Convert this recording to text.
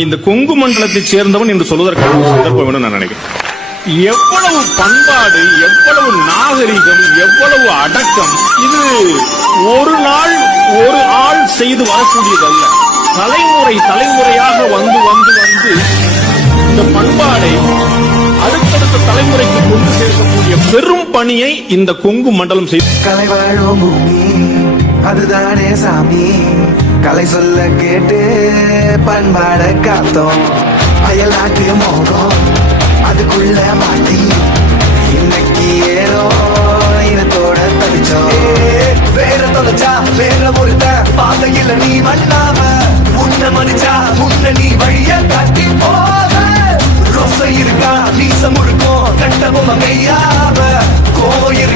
நான் இந்த கொங்கு மண்டலத்தை சேர்ந்தவன் என்று சொல்வதற்கான சந்தர்ப்பம் வேணும் நான் நினைக்கிறேன். எவ்வளவு பண்பாடு எவ்வளவு நாகரிகம் எவ்வளவு அடக்கம் இது ஒரு நாள் ஒரு ஆள் செய்து வரக்கூடியதல்ல. தலைமுறை தலைமுறையாக வந்து வந்து வந்து இந்த பண்பாடை அடுத்தடுத்த தலைமுறைக்கு கொண்டு சேர்க்கக்கூடிய பெரும் பணியை இந்த கொங்கு மண்டலம் செய்து கலை அதுதானே சாமி. கலை சொல்ல கேட்டு பண்பாட காத்தோம். அயலாட்டு மோகம் அதுக்குள்ள மாட்டி. இன்னைக்கு ஏதோ இனத்தோட தடிச்சோம் வேற தொலைச்சா வேற ஒருத்தன் பாதையில நீ வல்லாம உன்ன மதிச்சா உன்ன நீ வழிய தட்டி போத ரோசை இருக்கா நீசம் இருக்கும் கண்டபம் மெய்யாவ. கோயில்